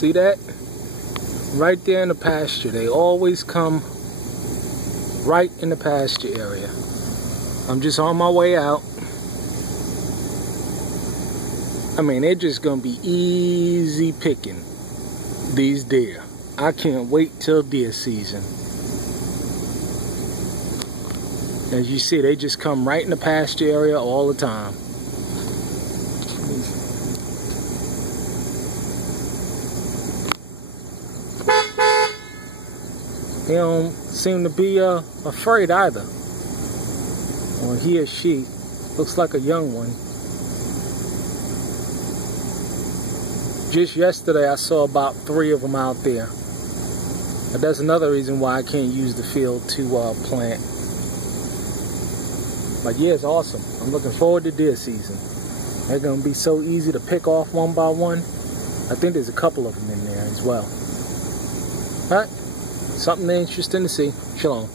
See that? Right there in the pasture. They always come right in the pasture area. I'm just on my way out. I mean, they're just gonna be easy picking, these deer. I can't wait till deer season. As you see, they just come right in the pasture area all the time. They don't seem to be afraid either. Or he or she. Looks like a young one. Just yesterday I saw about 3 of them out there. But that's another reason why I can't use the field to plant. But yeah, it's awesome. I'm looking forward to deer season. They're going to be so easy to pick off one by one. I think there's a couple of them in there as well. Alright, something interesting to see. Shalom.